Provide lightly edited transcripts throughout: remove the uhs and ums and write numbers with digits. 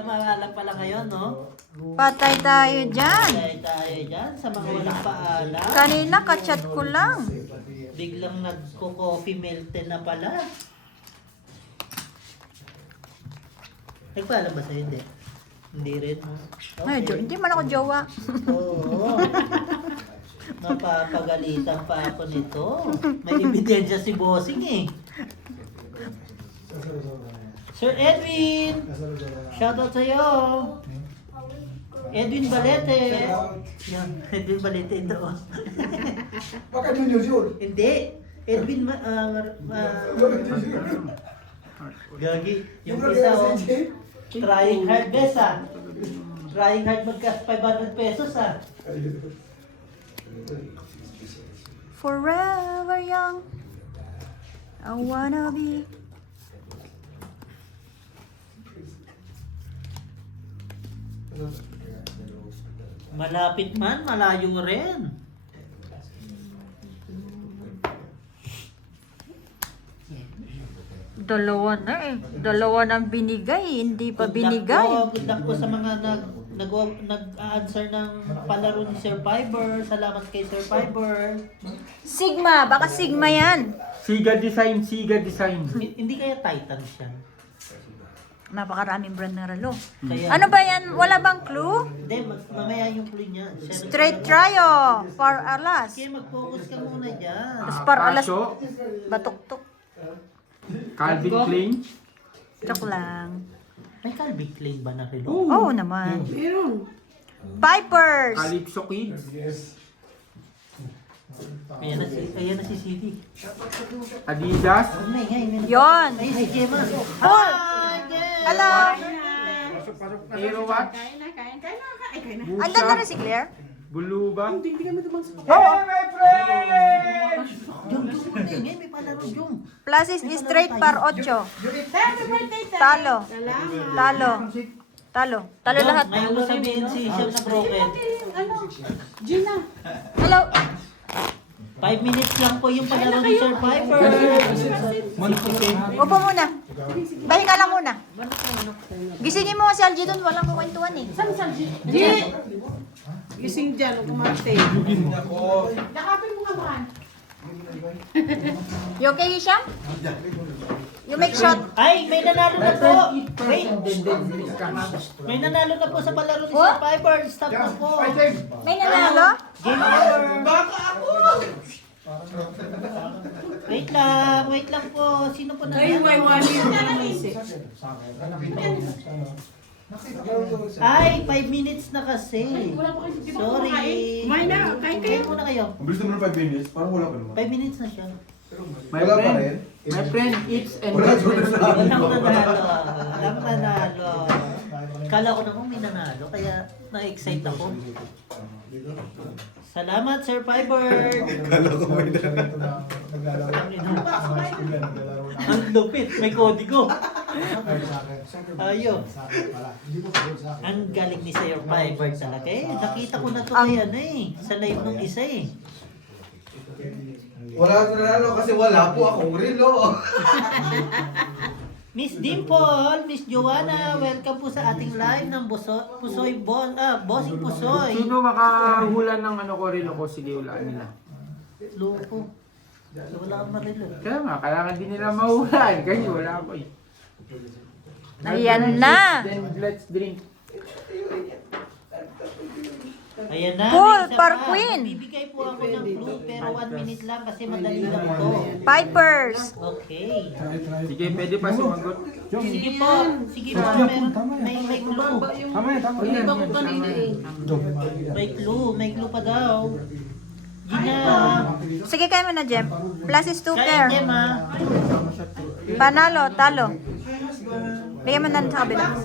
Maalam pala ngayon, no? Patay tayo dyan. Patay tayo dyan sa mga walang paalam. Kanina kachat ko lang. Biglang nagko-coffee melted na pala. Nagpaalam ba sa'yo? Hindi. Hindi rin, no? Ay, hindi man ako jowa. Oo. Mapapagalitan pa ako nito. May ebidensya si Bossing eh. Sir Edwin! Shoutout sa'yo! Edwin Balete! Yan, Edwin Balete ito. Baka junior yun. Hindi! Edwin Gagi, yung isa oh. Trying hard best ah. Trying hard magka 500 pesos ah. Forever young. I wanna be. Malapit man, malayo rin. Dalawa na eh. Dalawa nang binigay, hindi pa binigay. Good luck po sa mga nag-answer ng palaro ni Sir Fiber. Salamat kay Sir Fiber. Sigma, baka Sigma yan. Siga Design, Siga Design. Hindi kaya Titan siya? Napakaraming brand ng relo. Kaya, Ano ba yan? Wala bang clue? Hindi, mamaya yung clue niya. Straight trio. For alas. Kaya mag-focus ka muna dyan. Tapos par alas. Casio, Batok-tok. Calvin Klein. Joke lang. May Calvin Klein ba na relo? Oo naman. Pipers. Calypso Kids. Ayan na si CD. Adidas. Yon. Ay, si Gemma. Paul. Hi, Gemma. Hello. Aerowatch. Ang ganda rin si Claire. Buluba. Oo. Jum, hindi. May palaro, Jum. Plus is straight par 8. Talo. Talo. Talo. Talo lahat. Ngayon mo sabihin si Siyam na broken. Hello. 5 minutes lang po yung palaro ni Sir Piper. Upo muna. Pahinga lang muna. Gisingin mo si Algie doon. Walang kukwentuhan eh. Gising dyan, kumarte. Yakapin mo nga man. You okay, Hisham? You make shot. Ay, may nanalo na po. Wait. May nanalo na po sa palaro ni Sir Piper. Stop na po. May nanalo? Game over. Wait lang po. Sino po Ay, may nanalo? wali yung isip. Ay, 5 minutes na kasi. Sorry. Kumain na, kain kayo. Kain muna kayo. Ang bilis naman ng 5 minutes, parang wala pa naman. 5 minutes na siya. My Wala pa friend. rin. My friend, it's and Wala doon na lang. Walang nanalo. Walang nanalo. Kala ko naman may nanalo, kaya na-excite ako. Salamat, Sir Fiber. Kala ko may Ang lupit, may kodigo. Ayo. Ang galing ni Sir Fiber talaga eh. Nakita ko na to kay ano eh. Sa live nung isa eh. Wala na nanalo kasi wala po akong relo. Miss Dimple, Miss Joanna, welcome po sa ating live ng Bossing Pusoy. Sino makahula ng ano ko rin ako? Sige, hulaan nila. Loko. Wala kang marilo. Kaya nga, kailangan din nila mahulaan. Kasi wala ako eh. Ayan na. Then let's drink. Ayan na. Paul, may isa par pa. queen. Bibigay po ako ng clue pero 1 minute lang kasi madali lang to. Pipers. Okay. Sige, pwede pa sumagot. Sige po. Sige po. May clue. Iba ko kanina eh. May clue pa daw. Gina. Sige kayo muna, Jem. Plus is 2 Kaya pair. Gemma. Panalo, talo. Bigyan mo na sa kabila.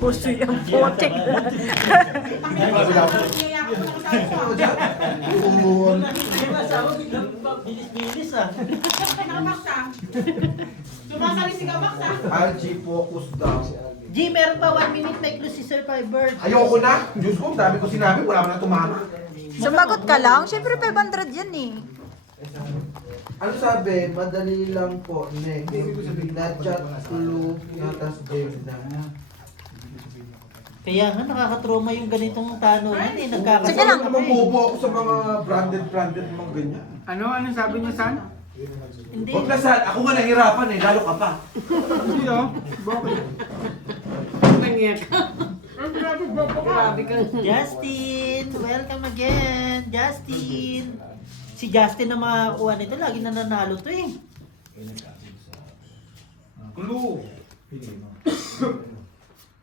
Puso yung putik. Umuhon. Bilis-bilis ah. Sumasali si Kabak sa. RG focus daw. G, meron pa 1 minute may clue si Sir Fiber. Ayoko na. Diyos ko, dami ko sinabi, wala mo na tumama. Sumagot ka lang. Siyempre 500 yan eh. Ano sabi? Madali lang po. Next. Na-chat, clue, natas, game na. Kaya nga nakakatroma yung ganitong tanungan eh. Sige lang. Ano bobo ako sa mga branded mga ganyan. Ano sabi niyo, San? Hindi. Huwag na saan, ako nga nahirapan eh, lalo ka pa. Hindi oh. Bakit? Nangyay ka. Grabe ka. Justin! Welcome again! Justin! Si Justin na makakuha nito, lagi nananalo to eh. Clue.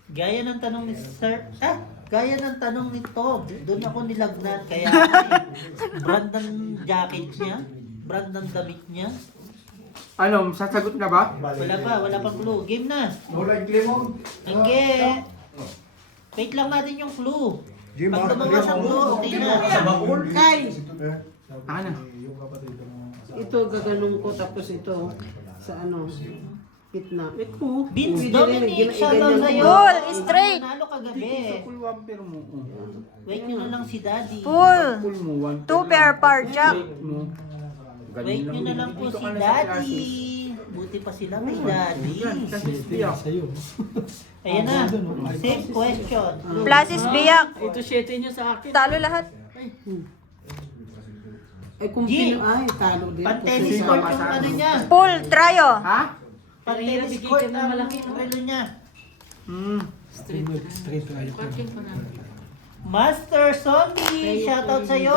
Gaya ng tanong ni Sir, gaya ng tanong ni Tob, doon ako nilagnat, kaya brand ng jacket niya, brand ng damit niya. Ano, sasagot na ba? Wala pang clue. Game na. Wala yung claim mo. Hangge. Wait lang natin yung clue. Pag lumabas ang clue, okay na. Kay, Ano? ito gaganong ko tapos ito sa ano, gitna. Ito. Vince Pwede rin, Dominic, shoutout ganyan sa'yo. ko. Full, straight. Nanalo kagabi. Full one pair mo. Wait nyo na lang si Daddy. Full. Full mo, one 2 pair par jack. mo. Wait nyo na lang po Dito si ka na sa Daddy. classes. Buti pa sila may Daddy. Kasi biyak. Ayan na. Same question. Plasis biyak. Ito 7 niya sa akin. Talo lahat. Ay, kung G. ay, talo din. Pan-tennis court yung ano niya. Full trio. Ha? Pan-tennis court ang relo niya. Master Zombie, shoutout sa'yo.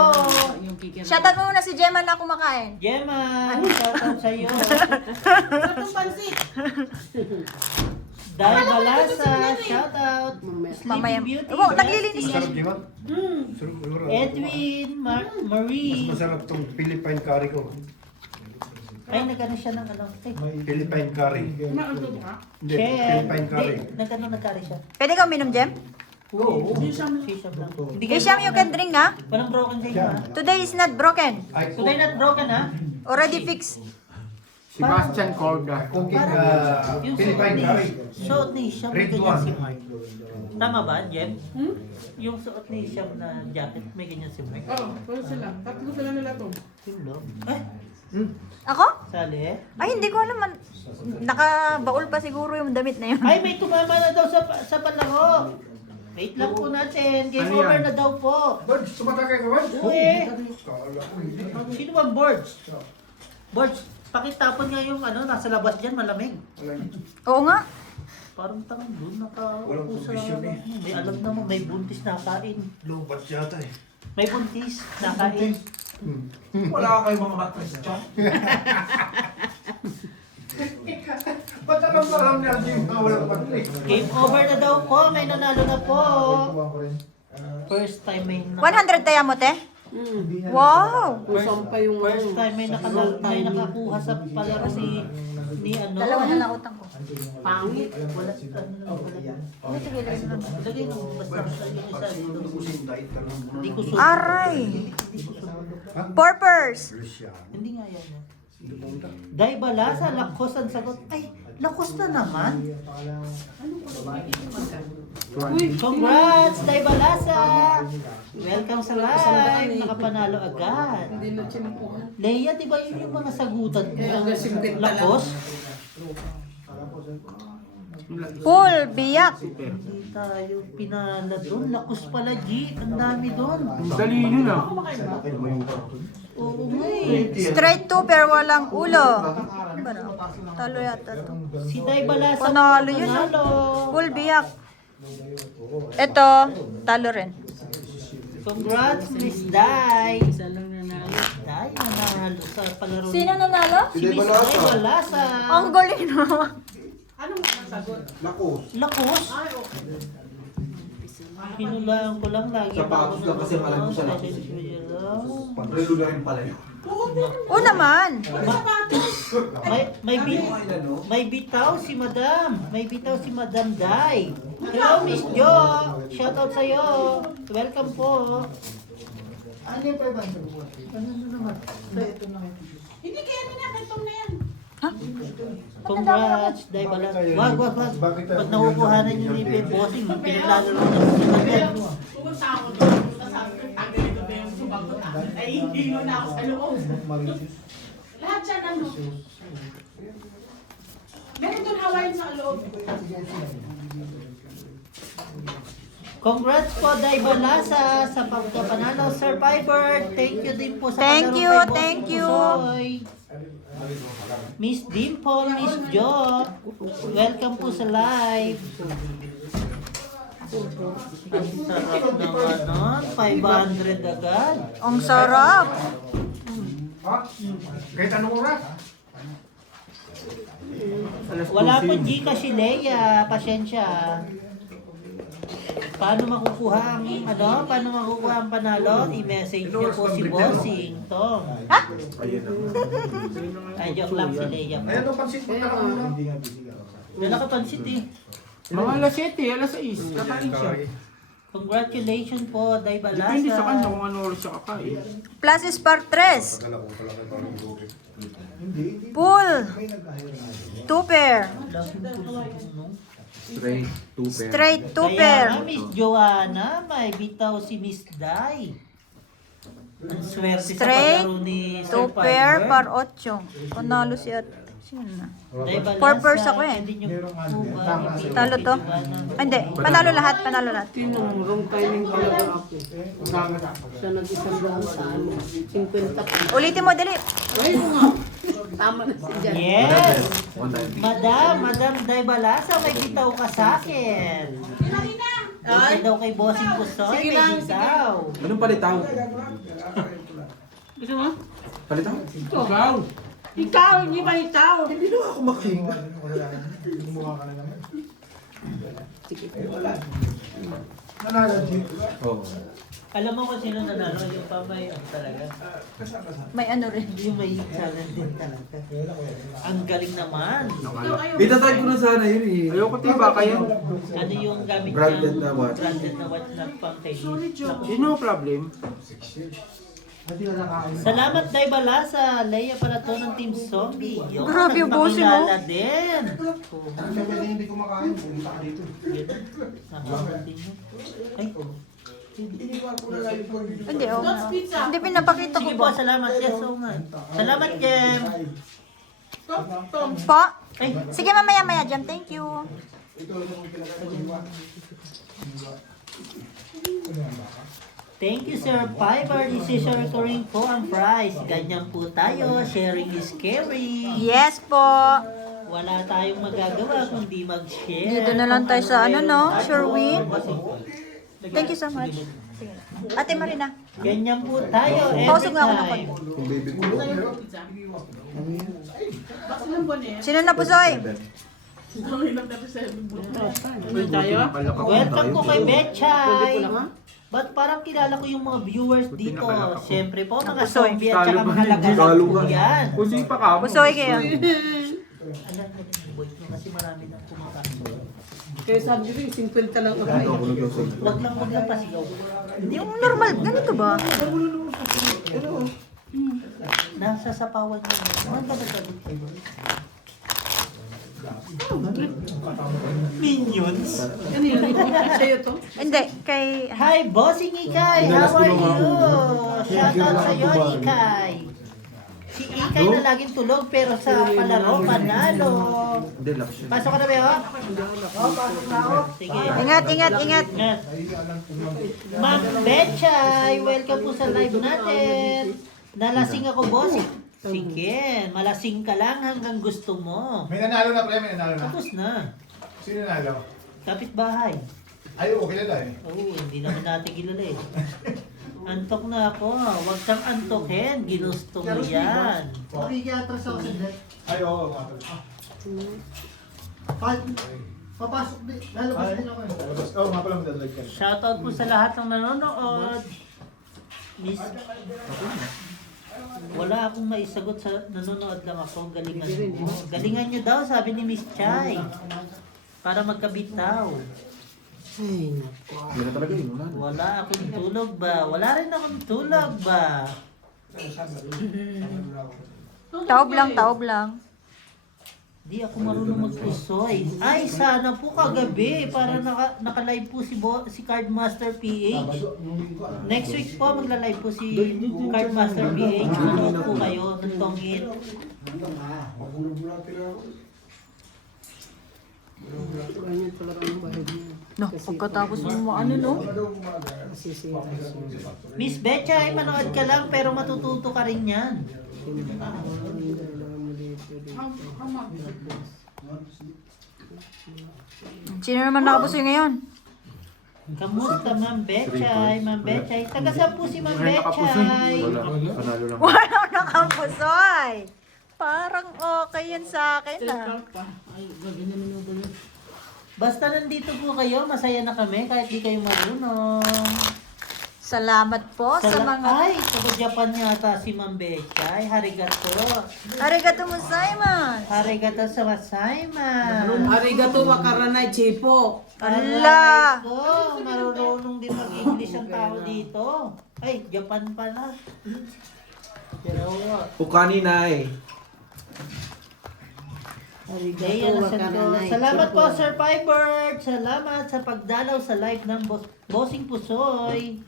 Shoutout mo muna si Gemma na kumakain. Gemma, shoutout sa'yo. Itong pansit. Dai Balasa, shoutout. Mamaya. Sleeping Beauty, Oh, naglilinis ka. Bestie. Edwin, Marie. Masarap tong Philippine curry ko. Ay, nagano siya ng ano. Ay, Philippine curry. Hindi, Philippine curry. Nagkari siya. Pwede ka uminom, Gem? Oo. Sisham lang. Hindi Hey, Sham, you can drink ha? Walang broken sa inyo ha? Today is not broken. Ay, Today not broken ha? Already fixed. Sebastian Corda. cooking Yung Philippine curry. suot ni Sham, may Red ganyan one. si Mark. Tama ba, Jem? Yung suot ni Sham na jacket, may ganyan si Mark. Oo, wala sila. Tatlo sila nila to. Hello? Eh, Ako? sali eh. Ay, hindi ko alam. Nakabaul pa siguro yung damit na yun. Ay, may tumama na daw sa palaro. Wait lang po natin. Game Ano over yan? na daw po. Birds, tumatagay ka ba? Uy! Sino bang boards? Boards, pakitapon nga yung ano, nasa labas dyan, malamig. Oo nga. Parang tanong doon, Walang nakaupo sa... provision eh. May alam naman, may buntis nakain. Lobat yata eh. May buntis nakain. Wala kayong mga matris dyan. Ba't alam pa alam niya yung mga walang matris? Game over na daw po, may nanalo na po. First time may 100 tayo mo, te? Wow! Kusang pa yung First time may nakakuha sa palaro ni ano. Dalawa na lang utang ko. pangit. Wala, ano lang wala yan. Lagay mo, basta yung isa dito. Hindi ko sunod. Aray! Purpers! Hindi nga yan. Dai Balasa, lakos ang sagot. Ay, lakos na naman. Congrats, Dai Balasa! Welcome sa live. Nakapanalo agad. Hindi na chinukuhan. Leia, di ba yun yung mga sagutan mo? hanggang 50 na lang. Lakos? Full biyak! Hindi tayo pinala doon. Lakos pala, G. Ang dami doon. Ang dali nun ah. Oo nga eh. Straight 2 pero walang ulo. Ano ba na? Talo yata to. Si Dai Balasa. Panalo yun, ah. Panalo. Full biyak. Ito, talo rin. Congrats, Miss Dai. Isa lang nanalo. Dai, nanalo sa palaro. Sino nanalo? Si Miss Dai Balasa. Ang galing naman. Anong sagot? Lakos. Lakos? Ay, okay. Hinulaan ko lang lagi. Sapatos lang kasi alam ko sa lakos. Relo na rin pala yun. Oo naman. May bitaw si Madam. May bitaw si Madam Dai. Hello, Miss Jo. Shoutout sa'yo. Welcome po. Ano yung 500? Ano naman? Hindi kaya ninakitong na yan. Congrats, Dai Balasa. Wag. Pag nakukuhanan nyo yung bossing, pinaglalo lang ng yan. Pumunta ako doon. Sabi ko, tagay ko na yung sumagot. Ay, hindi na ako sa loob. Lahat siya ano. Meron doon Hawaiian sa loob. Congrats po, Day Balasa, sa pagkapanalo, Survivor. Thank you din po sa Thank palaro you, kay Boss thank you. Pusoy. Miss Dimple, Miss Jo, welcome po sa live. Ang sarap ng ano, 500 agad. Ang sarap. Ha? Kahit anong oras? Wala po Gcash si Leia, pasensya. Paano makukuha ang paano makukuha ang panalo? I-message niyo po si Bossing Tong. Ay, joke lang si Leia po. Ayan ang pansit mo talaga. Wala ka pansit eh. Mga alas 7, alas 6, kakain siya. Congratulations po, Day Balasa. Depende sa kanya kung ano oras siya kakain. Plus is par 3. Pool. 2 pair. Straight 2 Kaya pair. nga, Miss Joanna, may bitaw si Miss Day. Ang swerte sa Straight, palaro ni 2 Sir pair Fiber. par 8. Panalo si at sino na? Day Balasa, 4 pairs ako eh. hindi niyo po ba Talo to? Ay, hindi. Panalo lahat, panalo lahat. Wrong timing talaga ako. Siya nag-isang daan sa ano. 50 pa. Ulitin mo, dali. Ay, mo nga. Tama na si Jan. Yes! Madam Day Balasa, may bitaw ka sa akin. Ay, daw kay Bossing Pusoy, Sige may lang, bitaw. Anong palitaw? Gusto mo? Palitaw? Ikaw. Ikaw, hindi ba ikaw? Hindi na ako makahinga. Nanalo, Jim. Oo. Alam mo kung sino nanalo, yung pamay, talaga. May ano rin. Yung may challenge din talaga. Ang galing naman. Itatry ko na sana yun eh. Ayoko tiba kayo. Ano yung gamit Branded niyang- na watch. Branded na watch na pang kay Yun no problem. Salamat Day Balasa, Leia pala to ng Team Zombie. Yung Grabe yung bossing, oh. nagpakilala din. Pwede hindi kumakain. Pumunta ka dito. Nakakal din yun. Ay, Hindi, oh. Hindi, pinapakita ko sige po, ba? salamat. Yes, so nga. Salamat, Jem. Pa? Ay, Sige, mamaya-maya, Jam. Thank you. thank you, Sir Fiber. This is recurring po ang prize. Ganyan po tayo. Sharing is caring. Yes po. Wala tayong magagawa kundi mag-share. Dito na lang tayo sa ano, no? Sherwin. Kasi- Thank you so much. Sige. Ate Marina. Ganyan po tayo every Pausog nga ako ng time. Sino na pusoy? Uy, tayo? Welcome po kay Betchay. Pwede ko lang, ha? Ba't parang kilala ko yung mga viewers dito? pinakala ko. Siyempre po, mga Pusoy. zombie at saka mga lagalag po yan. Pusoy pa ka mo. Pusoy kayo. Alam mo din, boy, kasi marami nang kumakain. Kaya sabi ko, 50 lang ako. Wag lang pasigaw. Yung normal, ganito ba? Nasa sapawan niyo. Ano ba nagsagot? Minions? Ano yun? Sa'yo to? Hindi, kay... Hi, Bossing Ikay! How are you? Shoutout sa'yo, Ikay! Si Ikay na laging tulog pero sa palaro, panalo! Pasok ka na ba yun? Pasok na ako. Sige. Ingat, ingat, ingat. Ingat. Ma'am Betchay, welcome po sa live natin. Nalasing ako, Bossing. Sige, malasing ka lang hanggang gusto mo. May nanalo na, pre. May nanalo na. Tapos na. Sino nanalo? Kapit-bahay. Ay, oo, kilala eh. Oo, hindi naman natin kilala eh. Antok na ako. Huwag kang antokin. Ginusto mo yan. Makikiyatras ako sa deck. Ay, oo. Papasok din. Lalabas din ako. Oo, nga pala magdadlag ka. Shoutout po sa lahat ng nanonood. Miss... Wala akong maisagot sa nanonood lang ako. Galingan mo. Galingan nyo daw, sabi ni Miss Chay. Para magkabitaw. Ay, naku. Hindi na talaga yun. Wala akong tulog ba? Wala rin akong tulog ba? Taob lang, taob lang. Di ako marunong magpusoy. Ay, sana po kagabi para naka-live po si Cardmaster PH. Next week po magla-live po si Cardmaster PH. Manood po kayo ng tongit. Ganyan pala ang bahid niya. No, pagkatapos mo ano, no? Masisira siya. Miss Betchay, manood ka lang pero matututo ka rin yan. Sino naman nakapusoy ngayon? Kamusta, Ma'am Betchay? Ma'am Betchay. Taga saan po si Ma'am Betchay? Panalo lang. Wala nakapusoy. Parang okay yan sa akin, ah. Basta nandito po kayo, masaya na kami kahit di kayo marunong. Salamat po sa mga... Ay, taga Japan yata si Ma'am Betchay. Harigato. Arigato gozaimasu. Harigato sa Masayma. Arigato wakaranai chipo. Ala! Ko, marunong din mag-English ang tao dito. Ay, Japan pala. Pero, Ukaninay. Arigato wakaranai. Salamat po, Sir Pybert. Salamat sa pagdalaw sa live ng Bossing Pusoy.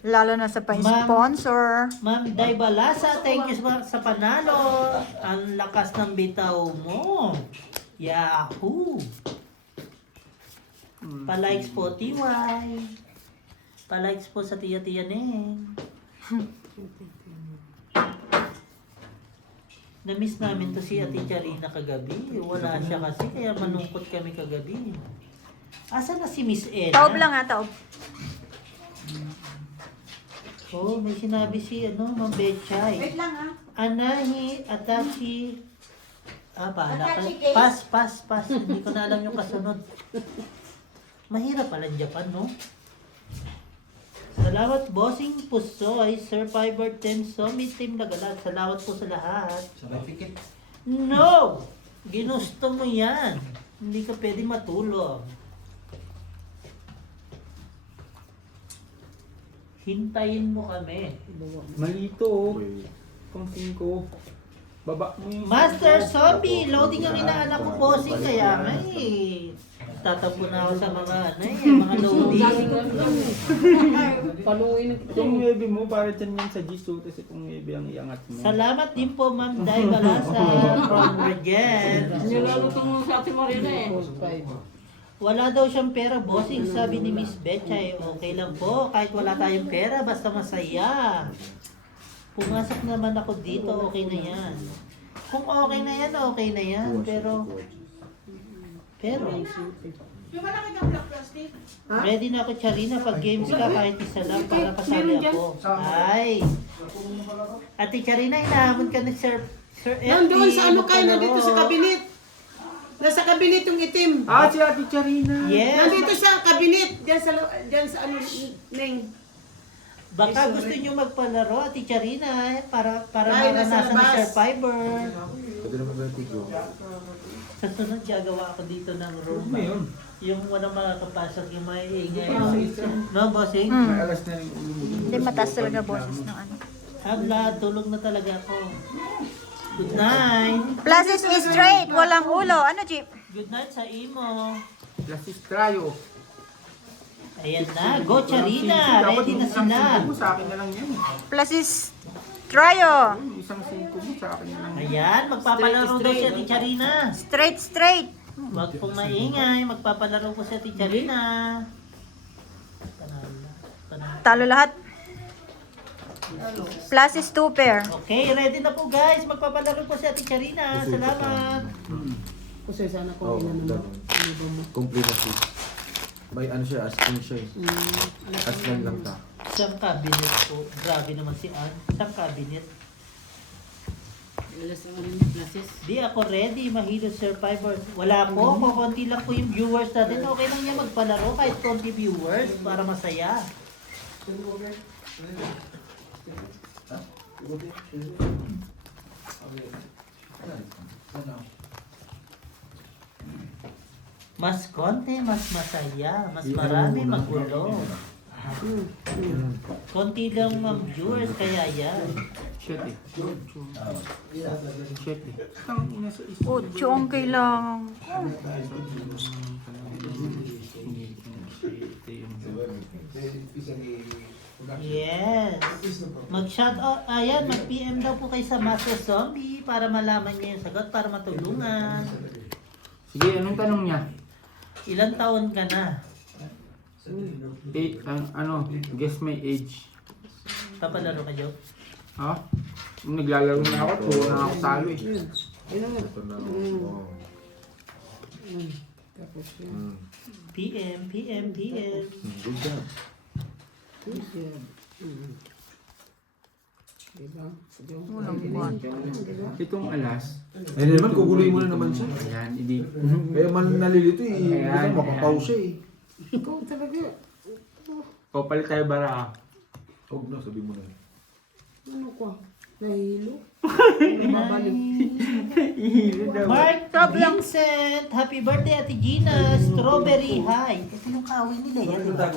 Lalo na sa pa-sponsor. Ma'am Day Balasa, thank you sa panalo. Ang lakas ng bitaw mo. Yahoo! Palikes po, TY. Palikes po sa tiya-tiya Neng. Na-miss namin to si Ate Charina kagabi. Wala siya kasi, kaya manungkot kami kagabi. Asa na si Miss Ena? Taob lang, ha, taob. Oh, may sinabi si Ma'am Betchay. Wait lang ha. Anahi, Atachi, bahala ka. Atachi case. Pass. Hindi ko na alam yung kasunod. Mahirap pala Japan, no? Salamat, Bossing Pusoy, Sir Fiber Tenso, Team Lagalag. Salamat po sa lahat. No! Ginusto mo yan. Hindi ka pwede matulog. Hintayin mo kami. Malito oh. Kung 5. Baba mo yung... Master Zombie, loading ang inaanak ko Bossing, kaya nga tatapo na ako sa mga mga loading. Paluin. Itong 9 mo, para dyan yan sa Jisoo, kasi itong 9 ang iangat mo. Salamat din po Ma'am Day Balasa from Regent. Nilalutong mo sa Ate Marina eh. Wala daw siyang pera, Bossing, sabi ni Miss Betchay. Okay lang po, kahit wala tayong pera, basta masaya. Pumasok naman ako dito, okay na yan. Kung okay na yan, okay na yan. Pero, Yung malaki ng black plastic. ready na ako, Charina, pag games ka, kahit isa lang, para kasali ako. Ay! Ate Charina, inahamon ka ni Sir FD. Nandoon sa ano kayo, nandito sa kabinet. Nasa kabinet yung itim. Si Ate Charina. Yes! Nandito sa kabinet. Diyan sa ano, Neng. Baka gusto nyo magpalaro, Ate Charina, para Ay, nasa maranasan ni labas. Sir Fiber. Pwede naman vertigo. Sa sunod, gagawa ako dito ng room. Ano yun? Yung walang makakapasok, yung may ingay. No, Bossing? May alas na yung ulo mo. Hindi mataas talaga boses ng ano. Habla, tulog na talaga ako. Good night. Plasis is straight, walang ulo. Ano, Jeep? Good night sa imo. Plasis Trayo. Ayan na, go Charina. Ready na sila. Isang 5 mo, sa akin na lang yan. Plasis Tryo. Isang 5 mo, sa akin na lang. Ayan, magpapalaro daw si Ate Charina. Straight. Huwag pong maingay, magpapalaro ko si Ate Charina. Talo lahat. Plasis 2 pair. Okay, ready na po guys. Magpapalaro po si Ate Charina. Salamat. Kasi sana Oo, ko ina naman. complete na siya. May ano siya, asking siya eh. Asking lang ta. Isang cabinet po. Grabe naman si Ann. Isang cabinet. Alas ang ano, plasis. Di ako ready. Mahilo Sir Fiber. Wala po. Kukunti lang po yung viewers natin. Okay lang niya magpalaro kahit konti viewers para masaya. Mas konti, mas masaya. Mas marami magulo. Konti lang mga viewers, kaya yan. Shit eh. Shit eh. Ang ina sa isa. 8 ang kailangan. Yes. Mag-shout out, ayan, mag-PM daw po kayo sa Master Zombie para malaman niya yung sagot, para matulungan. Sige, anong tanong niya? Ilang taon ka na? Guess my age. Papalaro kayo? Ha? Nung naglalaro na ako, puro na ako talo eh. Tapos yun. PM. Diba? Walang buwan. Itong alas, Eh naman, kukuloy mo na naman siya. ayan, hindi. Kaya man nalilito eh. Ayan, Minsan makapaw siya eh. Ikaw talaga. O, palit tayo bara. Huwag na, sabi mo na. Ano ko? Nahilo? Mabalik. Ihilo daw. Mark Vincent, happy birthday Ate Gina, Strawberry High. Ito yung kaaway nila yan, di ba?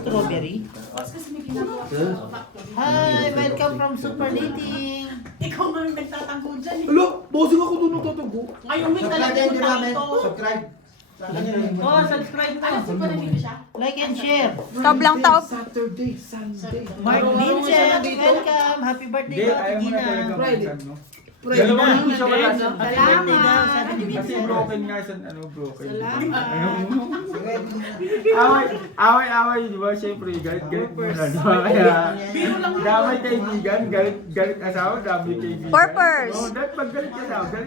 Strawberry. Kasi may ginagawa ko sa factory. Hi, welcome from Superlating. Ikaw nga yung nagtatanggol dyan eh. Alo, bossing ako doon nagtatago. Ngayon may talaga yung ito. Subscribe. Oh, subscribe Ano si mo. Panagino siya? Like and share. Taob lang taob. Saturday, Sunday. Mark Vincent, welcome. Happy birthday Hindi, Ate ayaw mo na Gina. talaga Friday. mag-sag, no? Friday. Dalawang hindi siya wala sa... Happy birthday daw, sabi ni Kasi Vincent. broken nga sa broken. Salamat. Away, di ba? Siyempre, galit mo na, di ba? Kaya, damay kaibigan, galit asawa, damay kaibigan. Purpose. Oo, dahil pag galit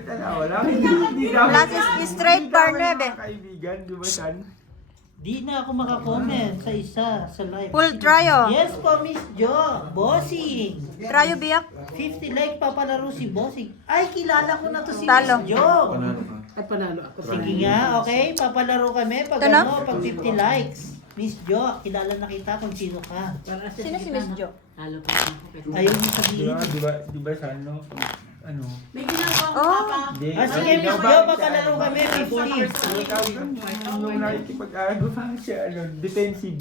asawa lang. Hindi damay. Plus is straight bar 9. Kaibigan, di ba, San? Di na ako makakomment sa isa sa live. Full tryo. Yes po, Miss Jo. Bossing. Tryo biyak. 50 like papalaro si Bossing. Ay, kilala ko na to si Talo. Miss Jo. At panalo ako. Sige nga, okay. Papalaro kami pag Ito na? pag 50 likes. Miss Jo, kilala na kita kung sino ka. Sino si Miss Jo? Halo pa. Ayaw mo sabihin. Di ba, San, no? Ano? May ginagawa ko Oh. pa. Hindi. Ah, sige, Miss Jo, papalaro kami 50. Yung nakikipag-ano pa siya, defensive,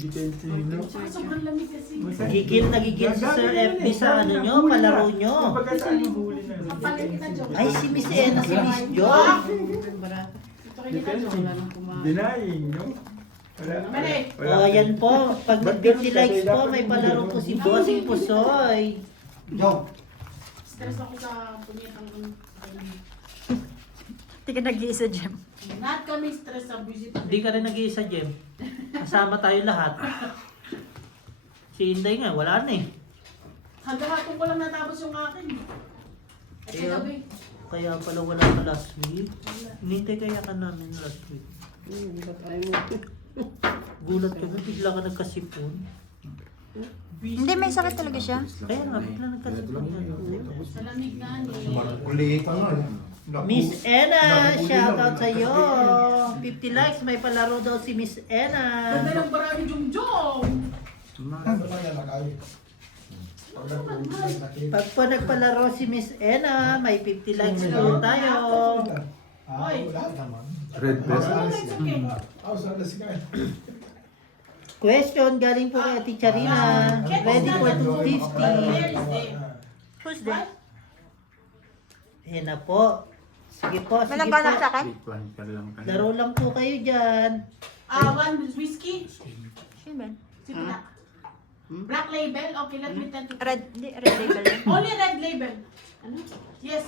no? Sobrang lamig kasi. Nagigil si Sir FB sa ano nyo, palaro nyo. Kapag saan yung huli na. Kapalit kita, Jo. Ay, si Miss Ena, si Miss Jo. Ito kayo ginagawa. Denying, no? Mali. O, yan po. Pag nag-50 likes po, may palaro po si Bossing Pusoy. Joke. Stress ako sa punyetang Hindi ka nag-iisa, Jem. Lahat kami stress sa visit. Hindi ka rin nag-iisa, Jem. Kasama tayo lahat. Si Inday nga, wala na eh. Hanggang hapon ko lang natapos yung akin. At Kaya, gabi. kaya pala wala ka last week. Hinintay kaya ka namin last week. Ba't ayaw mo? Gulat ka na, bigla ka nagkasipon. Hindi, may sakit talaga siya. Kaya nga, bigla nagkasipon. Sa lamig na ni. Kulit ano eh. Miss Ena, shoutout sa iyo. 50 likes, may palaro daw si Miss Ena. Ganda ng barami Jung-Jung. Pag po nagpalaro si Miss Ena, may 50 likes po tayo. Hoy. Red best. Question galing po kay Ate Charina. Ready for 250. Where is there? Who's there? Ayan na po. Sige po, May sige nagkanak sa po. akin? Wait, one ka lang ka. Laro lang po kayo dyan. One whiskey. Sino ba? Si Black. Black label. Okay, let me tell you. Red, di, red label yun. Only red label. Ano? Yes.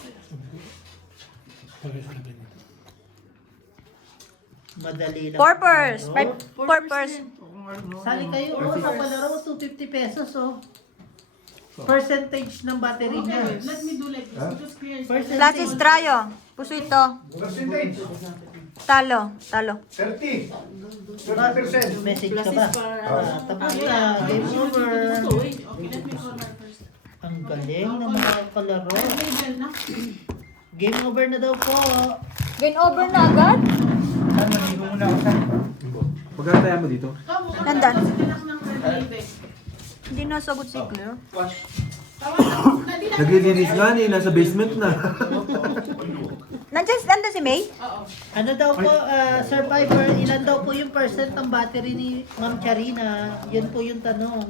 Madali lang. Purpose. Laro. Purpose. Sali kayo oh, sa palaro, 250 pesos oh. Percentage ng battery Okay, niya. let me do like this. Because clear is Percentage. Plus is tryo. Puso ito. Percentage. Talo. 30. 30%. Message ka ba? Tapos na, game over. Okay, let me corner first. Ang galing ng mga kalaro. Red label na. Game over na daw po. Game over na agad? Saan, maligo muna ako, San? Magkataya mo dito? Kamu, Nandun. kasi tinak ng red label. Hindi nasagot si Claire. Tawa na. Hindi na. Naglilinis nga nasa basement na. Nandun si May? Oo. Ano daw po, Survivor, ilan daw po yung percent ng battery ni Ma'am Charina? Yun po yung tanong.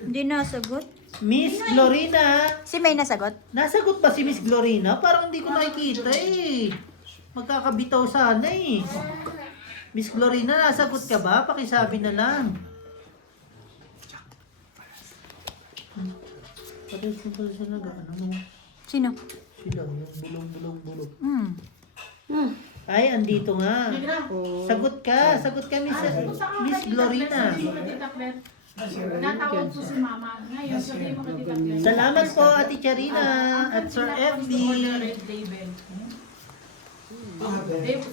Hindi nasagot. Miss Glorina, Si May nasagot? nasagot ba si Miss Glorina? Parang hindi ko nakikita eh. Magkakabitaw sana eh. Miss Glorina, nasagot ka ba? Pakisabi na lang. Patay ko pala siya ano mo. Sino? Sila, yung bulong. Hmm. Ay, andito nga. Migra. Sagot ka, Miss Glorina. Natawag po si Mama. Ngayon, sabihin mo kay Tita Claire. Salamat po, Ate Charina at Sir FB. Red label.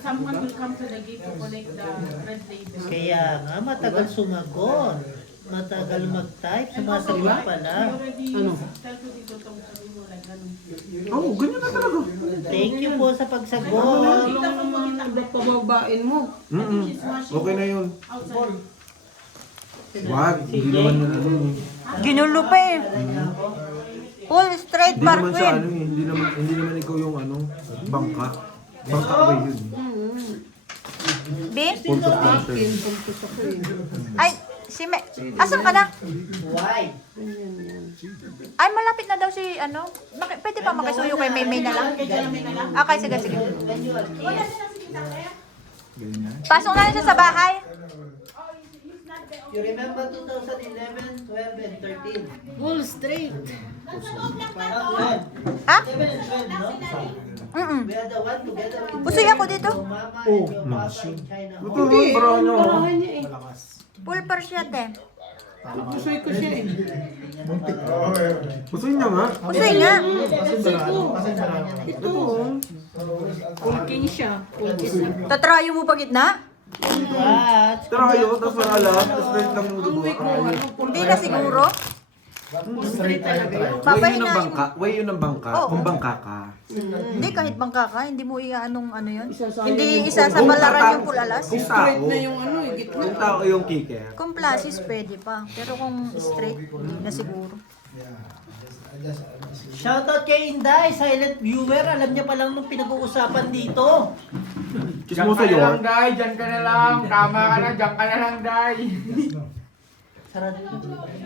Someone will come to the gate to collect the red label. Kaya nga, matagal sumagot. Matagal mag-type, sumasagot pala. Ano? Tell to dito itong sabi mo like ganun. Oo, ganyan na talaga. Thank you po sa pagsagot. Pababain mo. Okay na yun. Outside. Wag, hindi naman yan ano eh. Ginulo pa eh. Full straight Hindi naman sa Parkwin. ano eh. Hindi naman ikaw yung ano, bangka. Bangka ba yun? B? Point of contact. Ay, si May. Asan ka na? Why? Ay, malapit na daw si ano. Pwede pa makisuyo kay May na lang? Okay, sige. Pasok na rin siya sa bahay. You remember 2011, 12, and 13? Full straight. Ha? 7 and 12, no? We are the one together with Pusoy ako dito. your mama and your papa in China. Hindi, barahan niya eh. Full par siya, te. Pusoy ko siya eh. Gusto niya nga. Pusoy nga. Ito oh. Full king siya. Full king siya. Tatrayo mo pa gitna? Congrats! Tara kayo, tapos wala, tapos straight lang yung dugo. Hindi na siguro. Straight talaga yun. Way yun ng Papahinain bangka. Way yun ng bangka. Oo. Kung bangka ka. Hindi, kahit bangka ka, hindi mo iaanong ano yun. Isasama Hindi yung- isa sa balaran yung full alas. Kung Straight tao, na yung ano eh, gitna. kung tao yung kicker. Kung plasis, pwede pa. Pero kung straight, hindi na siguro. Shoutout kay Inday, silent viewer. Alam niya pa lang nung pinag-uusapan dito. Chismosa yun. Day. Diyan ka na lang. Tama ka na. Diyan ka na lang, Day. Sarado.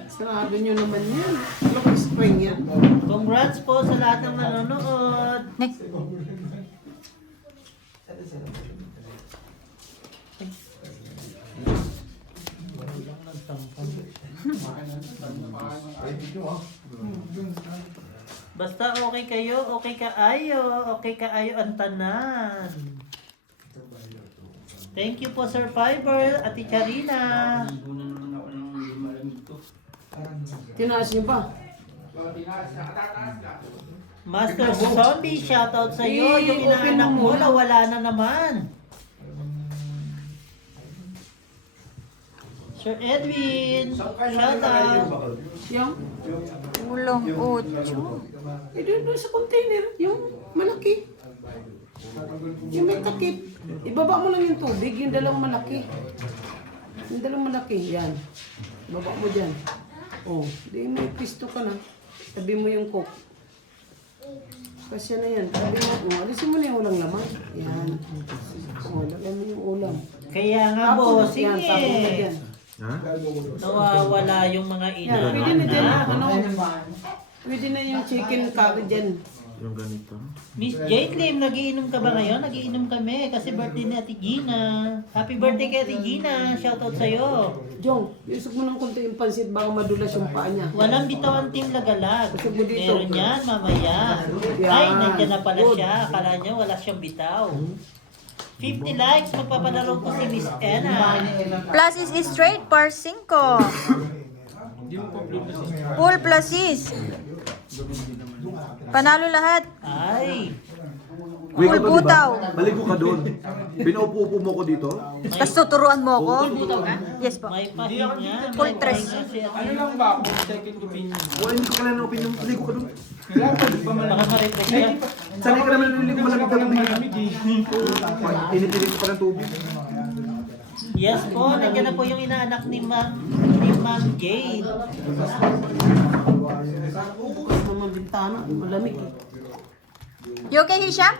Sarado nyo naman yan. Look, spring yan. Congrats po sa lahat ng nanonood. Next. Basta okay kayo, okay kaayo ang tanan. Thank you po, Survivor, Ate Charina. Tinaas niyo ba? Master Zombie, shoutout sa iyo. Eh, Yung open inaanak mo mo, muna. nawala na naman. Sir Edwin, shoutout. Yung? Ulong 8. Eh, doon sa container. Yung malaki. Yung may takip. Ibaba mo lang yung tubig, yung dalawang malaki. Yung dalawang malaki, yan. Ibaba mo dyan. Oh, di may pisto ka na. Tabi mo yung coke. Kasya na yan. Tabi mo, alisin mo na yung ulang laman. Yan. Oh, lagay mo yung ulam. Kaya nga, Tapos, bossing yan, tapos mo eh. dyan. Ha? Nawawala yung mga Yan, pwede na dyan. inaanak. Ano? Pwede na yung chicken curry dyan. Yung ganito. Miss Jaitlyn, nagiinom ka ba ngayon? Nagiinom kami kasi birthday ni Ate Gina. Happy birthday kay Ate Gina. Shoutout sa'yo. Jong, isok mo ng konti yung pansit baka madulas yung paa niya. Walang bitawan Team Lagalag. Gusto mo dito? Meron yan mamaya. Yan. Ay, nandiyan na pala Good. siya. Akala niya wala siyang bitaw. 50 likes, magpapalaro ko si Miss Anna. Plasis is straight par 5. Full plasis. Panalo lahat. Ay, Uy, Full ikaw ba, butaw. diba? Baligo ka doon. Pinaupo-upo mo ko dito. Tapos tuturuan mo ako. Yes po. may pahinga. Full tres. Ano lang ba? Second opinion. O, hindi ko kailangan ng opinion. Baligo ka doon. Kailangan di ba Baka ma-reflect ka. Sanay ka naman niligo malamig na tubig. malamig eh. Init-init pa ng tubig. Yes po, nandiyan na po yung inaanak ni Ma'am Jade. Bukas naman bintana, malamig eh. You okay, Hisham?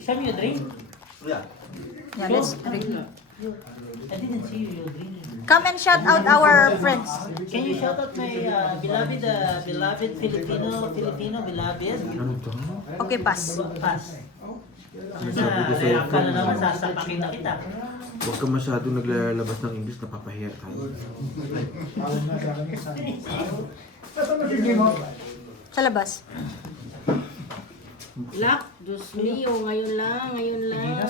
Sham, you drink? Yeah, let's drink. I didn't see you drink. Come and shout out our friends. Can you shout out my beloved Filipino beloved? Okay, pass. Pass. Ka na naman, sasapakin na kita. Huwag ka masyadong naglalabas ng English, napapahiya tayo. Sa labas. Lak, Diyos mio, ngayon lang. Ngayon lang.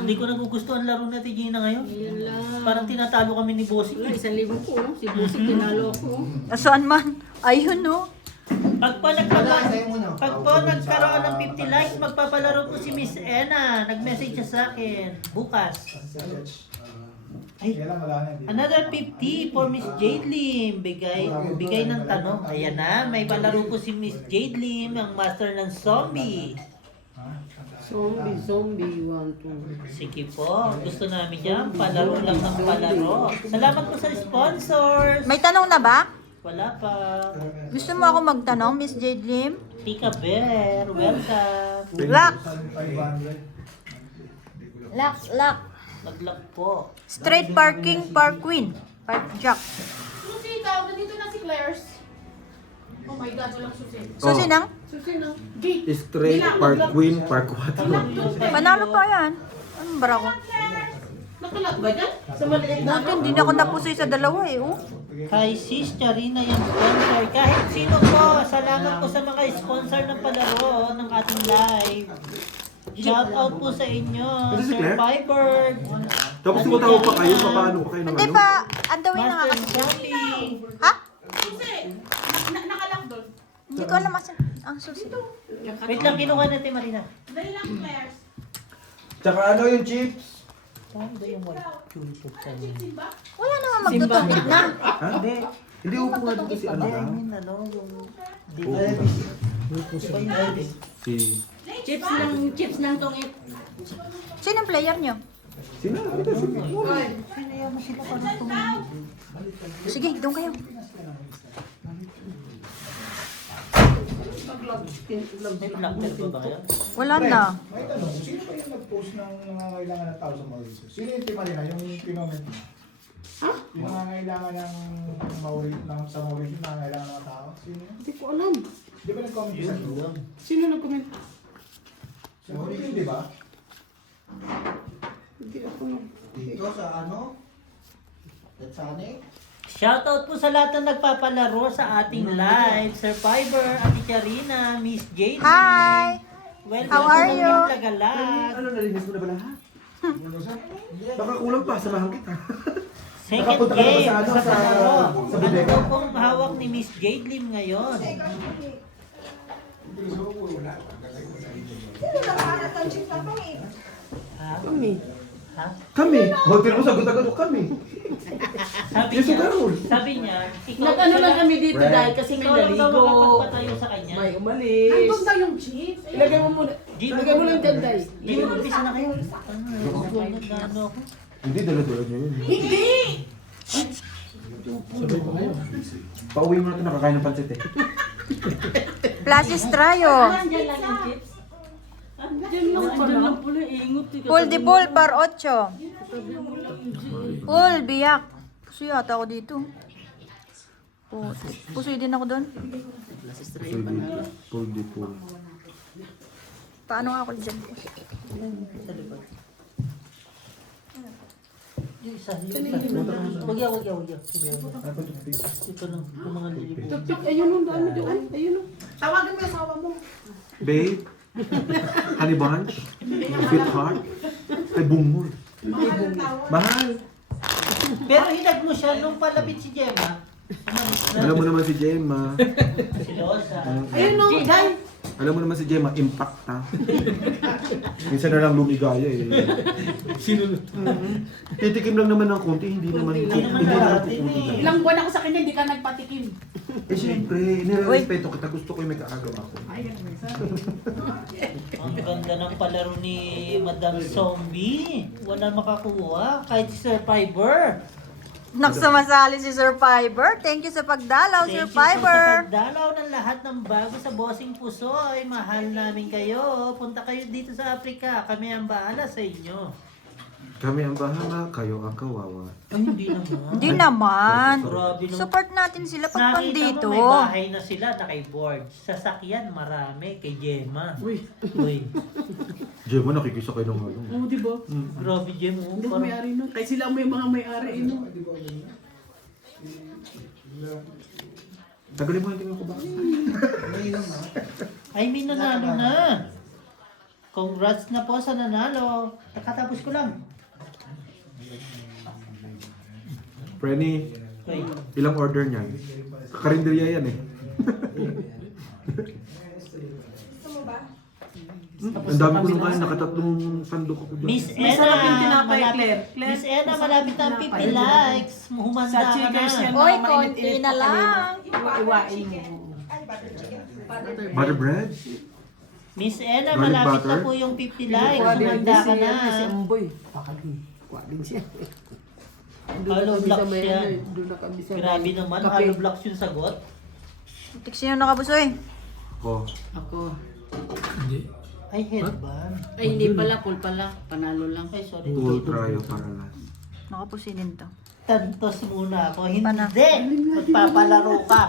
Hindi ko nagugustuhan laro natin Gina ngayon. Ngayon lang. Parang tinatalo kami ni Bossing. Wala, 1,000 ko. Si Busik, tinalo ako. Saan man? Ayun, no? Pag po nagkaroon ng 50 likes, magpapalaro po si Miss Ena. Nag-message siya sa akin. Bukas. Ay, another 50 for Miss Jade Lim. Bigay ng tanong. Ayan na, may palaro po si Miss Jade Lim, ang master ng zombie. Zombie, 1, 2. Sige po, gusto namin yan. Palaro lang ng palaro. Salamat po sa sponsors. May tanong na ba? Wala pa. Gusto mo ako magtanong, Miss Jade Lim? Tika Bear, welcome. Lock. Lock. Nag-lock po. Straight parking, park queen. Park jack. Susi, ikaw, nandito na si Claire's. Oh my God, walang susi. Susi nang? Susi na. Gate. Straight, park queen, park what? Panalo pa yan. Anong bara ko? Nakalag ba dyan? Sa maliit na Buti, hindi na ako napusoy sa dalawa eh. Oh. Kay Sis Charina yung sponsor. Kahit sino po, salamat po sa mga sponsor ng palaro ng ating live. Shout out po sa inyo, Ito si Sir Claire? Firebird. Tapos tumatawa pa kayo, paano pa kayo ng Hindi ano? pa, andawin na nga Master kasi siya. Zombie. Ha? Susi. Nakalak doon. Hindi ko alam kasi ang susi. Wait lang, kinuha natin Marina. Dahil lang Claire's. Tsaka ano yung chips? Saan ba yung YouTube channel? Simba? Wala naman magtutupit na. Hindi. Hindi upo nga dito si ano Hindi, I lang. mean, ano, yung... Si... Chips ng tungit. Sino ang player nyo? Sino? Ito si... Kaya mo sila pa ng tumingin. Sige, doon kayo. May vlogger pa ba kayo? Wala na. May tanong, sino ba yung nag-post ng nangangailangan ng tao sa Mauricio? Sino yung Team Marina, yung pinoment mo? Ha? Yung nangangailangan sa Mauricio, nangangailangan ng tao? Sino yun? Hindi ko alam. Di ba nag-comment sa iyo? Sino nag-comment? Sa Mauricio, di ba? Hindi ako nag... Dito sa ano? Tatsane? Shoutout po sa lahat ng nagpapalaro sa ating live. Sir Fiber, Ate Charina, Miss Jade. Hi! Welcome How are to you? Yung Tagalag. Ano, nalinis mo na ba lahat? Baka kulang pa, samahan kita. Second Nakapunta ka na ba game sa ano, sa palaro. sa Ano bodega? daw pong hawak ni Miss Jade Lim ngayon? Ha? Kami. Ha? Kami! Hotel mo sagot-agad kami! Sabi Yeso niya, Carol! sabi niya, ikaw Nag-ano lang kami dito Right. dahil kasi may ikaw lang daw naligo. makapagpatayo sa kanya. May umalis. Nandun daw yung chips. Ilagay mo muna. Ilagay mo lang dyan, Day. Di mo umpisa na kayo. Ano ako? Hindi, dala-dala niya yun. Hindi! Pauwi mo na ito, nakakain ng pansit eh. Plasis Trayo. Diyan lang yung chips. Diyan lang pala, ingot. Pool de pool, par 8. Pool, biyak. Puso yata ako dito. Pusoy din ako doon. Pull di pull. Paano nga ako dyan? Yung isa, Wag yaw. Ito lang, yung mga lilipot. Tupik, ayun ang dami doon. Ayun ang. Tawagan mo yung asawa mo. Babe? Honey bunch? Sweetheart? Ay, bungol. Mahal. Pero hinag mo siya nung palapit si Gemma. Alam mo naman si Gemma. Silosa. Ayun o, Day. Alam mo naman si Gemma, impact ha. Minsan na lang lumigaya eh. Sino? Titikim lang naman ng konti, hindi naman puputi. Ilang buwan ako sa kanya, hindi ka nagpatikim. Eh syempre, nire-respeto kita. Gusto ko yung may kaagaw ako. Ang ganda ng palaro ni Madam Zombie. Wala makakuha. Kahit si Sir Fiber. Sumasali si Sir Fiber. Thank you sa pagdalaw, Sir Thank you po sa Fiber. pagdalaw ng lahat ng bago sa Bossing Pusoy. Mahal namin kayo. Punta kayo dito sa Africa. Kami ang bahala sa inyo. Kami ang bahala, kayo ang kawawa. Ay, hindi naman. Hindi naman. Grabe naman. Support natin sila pag Nakita pandito. mo, may bahay na sila naka-board. Sasakyan, marami. Kay Gemma. Uy. Uy. Gemma, nakikisa kayo ng halong. Oo, di ba? Grabe, Gemma. Oh, Hindi ko parang- may-ari nun. Kaya sila may mga may-ari no. Tagalin mo yung tingin ko ba? Ay, may nanalo na. Congrats na po sa nanalo. Nakatapos ko lang. Frenny, Uy. ilang order niyan? Karinderya yan eh. Ang dami ko nung kaya, nakatatlong sandok ako dyan. Miss Masarap yung Ena, tinapay, malapit, Claire. Miss Ena, malapit na ang 50 tinapay. likes. Humanda Sa ka Checkers yan, na. Oy, mga konti mainit-init na pa lang. kanina. Iwain mo. Butter bread? Miss Ena, Garlic malapit na butter? po yung 50 likes. Kuha din Humanda ka na. si Amboy. Pakali. Kuha din siya. Doon Hollow na kami blocks sa may yan. ano, doon na kami sa Grabe may naman, kape. hollow blocks yung sagot. Tik sino nakabusoy? Ko. Ako. Ay, headband. Ay, hindi pala, full pala. Panalo lang. Ay, sorry. Tuwal tayo para last. Nakapusinin to. Tantos muna ako. Hindi. Pana. Magpapalaro ka.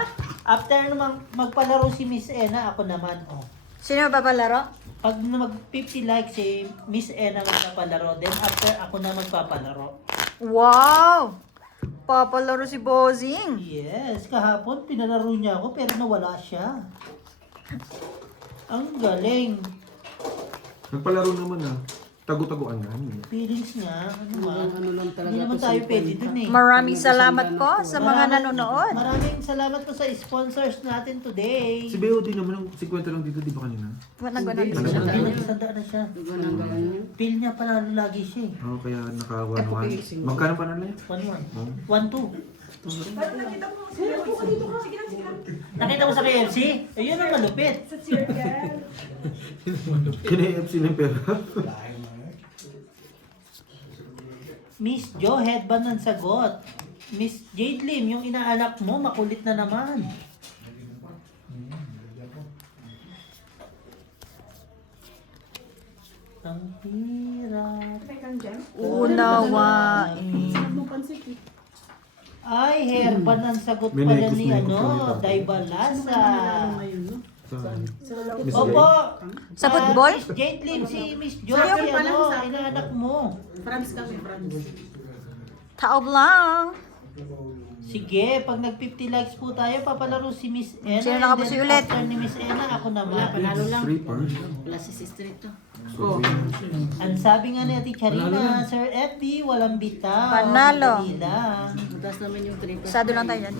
After naman magpalaro si Miss Ena, ako naman. Oh. Sino papalaro? Pag mag 50 likes si Miss Ena magpapalaro, then after ako na magpapalaro. Wow! Papalaro si Bossing. Yes, kahapon pinalaro niya ako pero nawala siya. Ang galing. Nagpalaro naman ah. Tago-taguan nga. Feelings niya, ano ba? Ano lang talaga Hindi naman to, tayo 50. pwede dun eh. Maraming salamat po sa mga nanonood. Maraming salamat po sa sponsors natin today. Si BOD naman, 50 lang dito, di ba kanina? Nagwanan Hindi, siya. Sanda na siya. Dugo ng galan niyo. Feel niya panalo lagi siya eh. Oo, kaya naka-1-1. Magkano pa na niya? 1-1. 1-2. Nakita mo sa KFC? Ayun ang malupit. Kina-FC na yung pera. Miss Jo, headband ng sagot. Miss Jade Lim, yung inaanak mo, makulit na naman. Ang hirap. Unawain. Ay, headband ng sagot May pala nekos ni na ano, ito. Daibalasa. Miss Opo. Sa football? Miss Jade Lim, si Miss Jo, si ano, inaanak mo. France kami, France. Taob lang. Sige, pag nag 50 likes po tayo, papalaro si Miss Ena. Sino and nakapusi then ulit? After ni Miss Ena, ako naman. Panalo lang. Strippers. Wala si sister ito. So, Ang sabi nga ni Ate Charina, Sir FB, walang bitaw. Panalo. Dali lang. Mataas naman yung triple. Sado lang tayo dyan.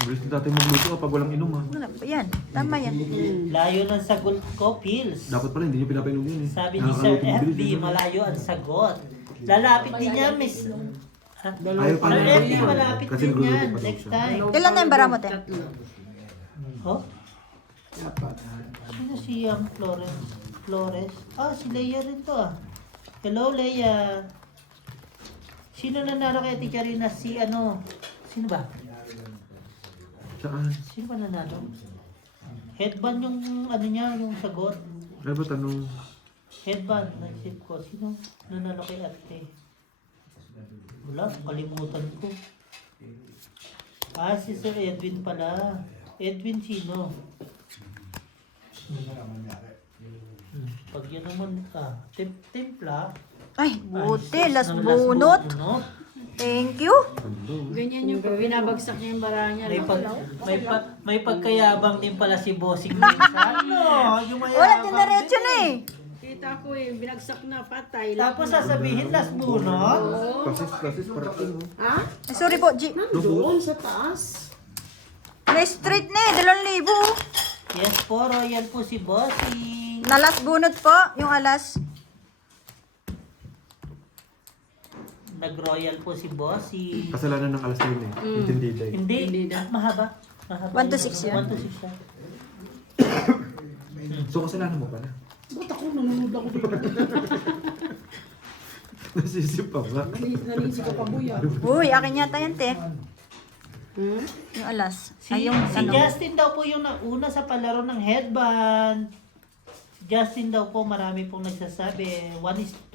bilis na natin magluto pag walang inom ah. Yan, tama yan. Layo ng sagot ko, Pills. Dapat pala hindi nyo pinapainom yun eh. Sabi ni Sir Nakakaluto FB, bilis, eh, no? malayo ang sagot. Lalapit din niya, Miss... Ha? Ayaw pa Sir na FB, malapit kasi din nagluluto yan. pa daw Next siya. time. Ilan na yung bara mo, te? Oh? Sino si Flores? Flores? Ah, si Leia rin to ah. Hello, Leia. Sino nanalo kay Ate Charina? Si ano? Sino ba? Saan? Sino ba nanalo? Headband yung ano niya, yung sagot. Ano ba tanong? Headband, naisip ko. Sino nanalo kay Ate? Wala, kalimutan ko. Ah, si Sir Edwin pala. Edwin sino? Pag yun naman ka, timpla. Ay, buti. Last Last bunot. bunot. Thank you. Ganyan yung pag binabagsak niya yung bara niya. May pagkayabang din pala si Bossing minsan. No, yung mayabang Wala din diretso din na eh. Kita ko eh, binagsak na patay. Tapos sasabihin, last bunot. Klasis para ito no? Ha? Ay, sorry po, G. Doon sa taas. Na straight na eh, 2,000. Yes po, royal po si Bossing. Na last bunot po, yung alas. Nag-royal po si Bossing. Kasalanan ng alas na yun eh. Intendida eh. Hindi, Hindi na. mahaba. Mahaba 1 to yun. 6 yan. 1 to 6 yan. So kasalanan mo pala. Ba't ako nanonood ako dito? Nasisip pa nga. Nanisip ka pa, Buya. Uy, akin yata yan, te. Hmm? Yung alas. Si, Ay, yung si ano. Justin daw po yung nauna sa palaro ng headband. Justin daw po, marami pong nagsasabi, 1:2,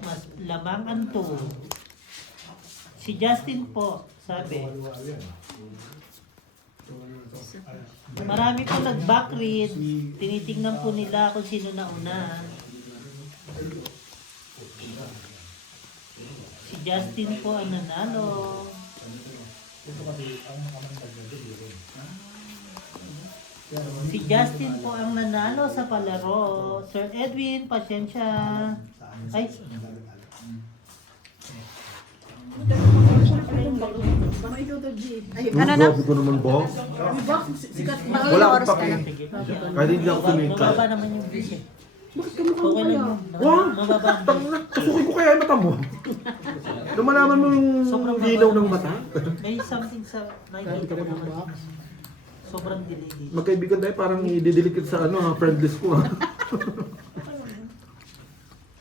mas lamang ang 2. Si Justin po, sabi. Marami po nag-back read, tinitingnan po nila kung sino nauna. Si Justin po ang nanalo. Si Justin po ang nanalo sa palaro. Sir Edwin, pasensya. Ay, Parang ikaw daw, G. Ay, Ano na? Grabe ko naman ba? diba? Sikat na. Wala akong oras ka paki. na? Kahit hindi ako tumingin ka. mababa naman yung views eh. Bakit ka mukhang Okay lang kaya? yun. Wah! Mababa ang views. Tusukin ko kaya yung mata mo. Nung malaman mo yung Sobrang dilaw baba. ng mata. May something sa nakikita ko naman. Sobrang delay dito. Magkaibigan tayo, parang i-delete sa ano, ha, friend list ko. Ha.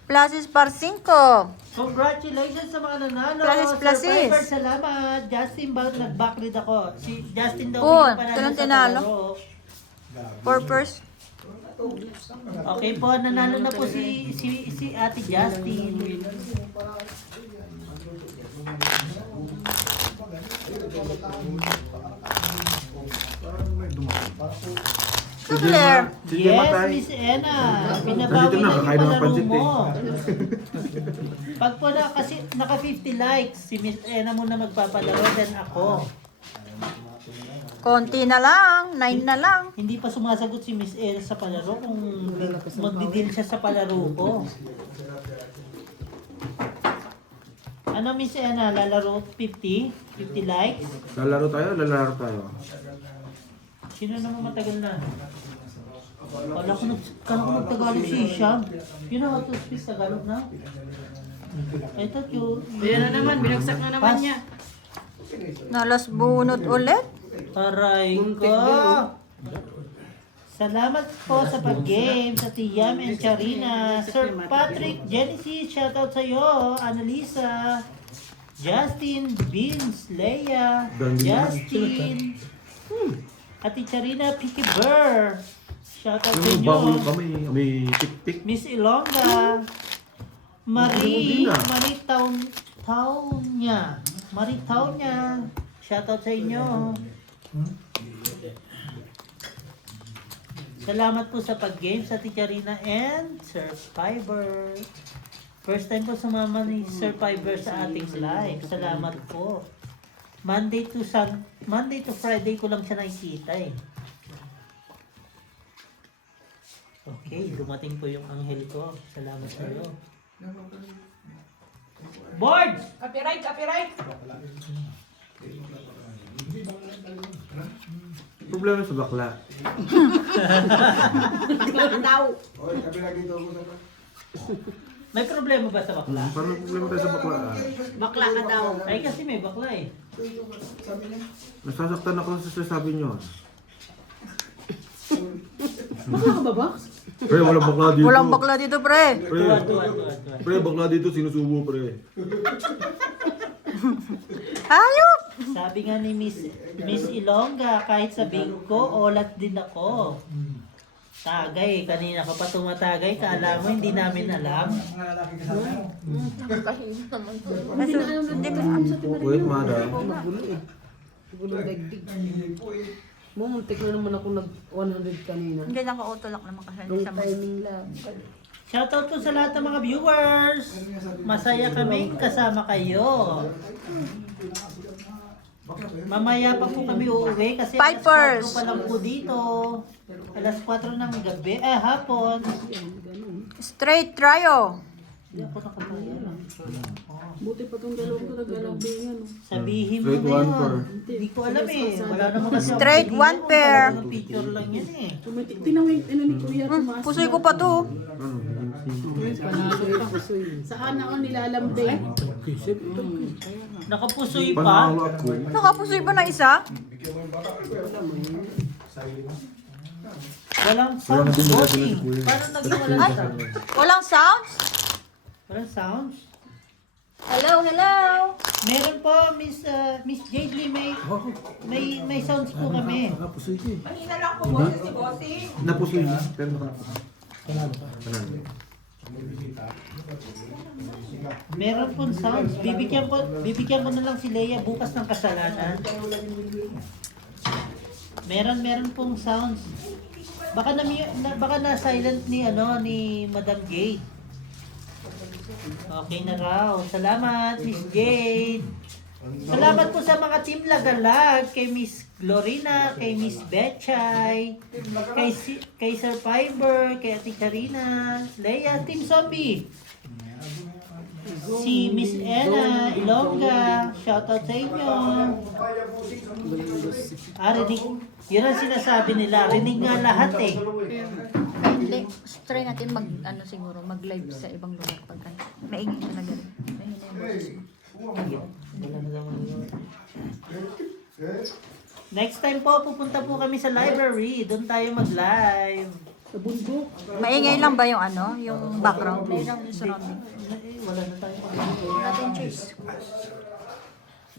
Plasis par 5. Congratulations sa mga nanalo. Plasis, plasis. Sir Piper, salamat. Justin ba nag-backread ako? Si Justin daw Oh, yung panalo ito lang sa tinalo. palaro. Purpose. Okay po, nanalo na po si Ate Justin. Claire. Sige, Yes, matay. Miss Ena. Nandito Binabawi na, na yung kakain ng palaro pansit mo. eh. Pag po na, kasi naka 50 likes, si Miss Ena muna magpapalaro, then ako. Konti na lang. 9 na lang. Hindi pa sumasagot si Miss Ena sa palaro kung magdidil siya sa palaro ko. Ano Miss Ena, lalaro 50? 50 likes? Lalaro tayo. Sino naman matagal na? Kala ko nagtagalog si Isham. You know how to speak Tagalog now? I thought you... Ayan na naman, binagsak na naman Pass. niya. Nalas bunot ulit. Aray ko! Salamat po sa pag-game sa Tiyam and Charina. Sir Patrick, Genesis, shoutout sa iyo. Annalisa, Justin, Vince, Leia, Justin, Ate Charina, Picky Burr. Shoutout sa Yung inyo. bago yung kamay, may tik-tik. Miss Ilongga, Marie, Ano Marie Taunya. Shoutout sa inyo. Salamat po sa pag-game sa Ticharina and Sir Fiber. First time po sumama ni Sir Fiber sa ating live. Salamat po. Monday to Friday ko lang siya nakikita eh. Okay, dumating po yung anghel ko. Salamat sa iyo. Boards! Copyright, copyright. Problema sa bakla. Daw. May problema ba sa bakla? Parang may problema tayo sa bakla. Bakla ka daw. Ay kasi may bakla eh. Nasasaktan ako sa sasabi nyo. Bakla ka ba, Bax? Pre, walang bakla dito. Walang bakla dito, pre. Pre, Tuwa. pre, bakla dito, sinusubo, pre. Hayop! Sabi nga ni Miss Ilongga, kahit sabihin ko, olat din ako. Tagay, kanina ka pa tumatagay, kala mo hindi namin alam. Kaso, hindi ko. Wait, madam. Magulo eh. Magulo daigdig. Muntik na naman ako nag 100 kanina. Hindi lang ka-autolock naman kasi Long sa timing lang. Shoutout po sa lahat ng mga viewers. Masaya kami kasama kayo. Mamaya pa po kami uuwi kasi Pipers. alas 4 pa lang po dito. Alas 4 ng gabi, hapon. Straight trio. Hindi ako nakapaya lang. Buti pa tong dalawang ko naglalambingan. Sabihin mo Straight na one yun. per. Hindi ko alam eh. Wala naman kasi ako Straight video. one pair. Walang picture lang yan eh. Tinawin, ni Kuya, tumaas. Pusoy ko pa to. Panalo pa. Saan ako nilalambing? Nakapusoy pa. Panalo ako. Nakapusoy ba na isa? Walang Wala sound na bumula bossing. si Kuya. Paano naging walang sound? Walang sounds? Walang sounds? Hello, hello. Meron po, Miss Jade Lee, may sounds po kami. Napusoy niya. Pero nakapusoy. Panalo. Meron po sounds. Bibigyan ko na lang si Leia bukas ng kasalanan. Meron pong sounds. Baka na silent ni Madam Jade. Okay na raw. Salamat, Miss Jade. Salamat po sa mga team Lagalag, kay Miss Glorina, kay Miss Betchay, kay Sir Fiber, kay Ate Karina, Leia, Team Zombie. Si Miss Ena Ilongga, shoutout sa inyo. Rinig. Yun ang sinasabi nila. Rinig nga lahat eh. Hindi, try natin mag-live sa ibang lugar pag maingay talaga. Maingay na yung boses mo. Next time po, pupunta po kami sa library. Doon tayo mag-live. Maingay lang ba yung yung background? May lang yung surrounding. Wala na tayo Wala tayong choice.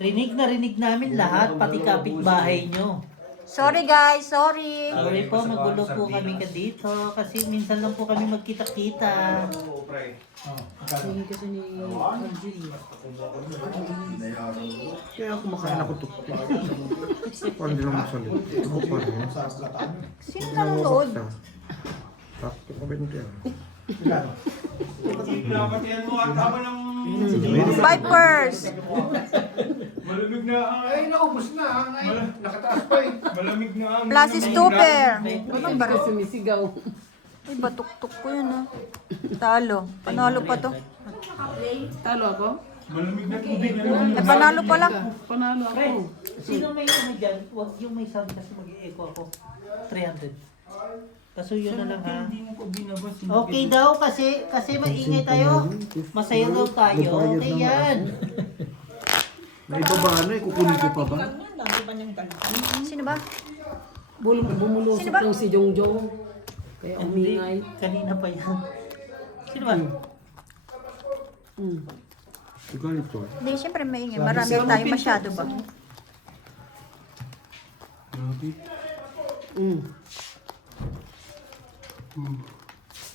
Rinig na rinig namin lahat, pati kapitbahay nyo. Sorry guys, sorry. Sorry po, magulo po kami ka dito kasi minsan lang po kami magkita-kita. Hindi kasi ni Arjun. Kaya kumakain ako tukti. Parang hindi lang magsalit. Ako pa rin. Sino nanonood? Takto ko ba nito yan? Pinapatiyan mo at tama ng... Vipers! Malamig na ang... Ay, naubos na. Ay, nakataas pa eh. Malamig na ang... Plus stupper! Anong Para baro? sumisigaw. Ay, batuk-tuk ko yun Talo. Panalo pa to. Talo ako? Malamig na tubig na naman. Eh, panalo pala. Panalo ako. Sino may dyan? Huwag yung may sound kasi mag-i-echo ako. 300. Kaso yun na lang ha. Hindi mo ko binabas. Okay daw kasi maingay tayo. Masaya daw tayo. Okay yan. May iba ba kukunin ko pa ba? Sino ba? Bumulusok Sino ba? yung si Jongjong. Kaya Hindi, umingay. kanina pa yan. Sino ba? Ikaw ito. Hindi, syempre maingay. Marami tayo masyado ba?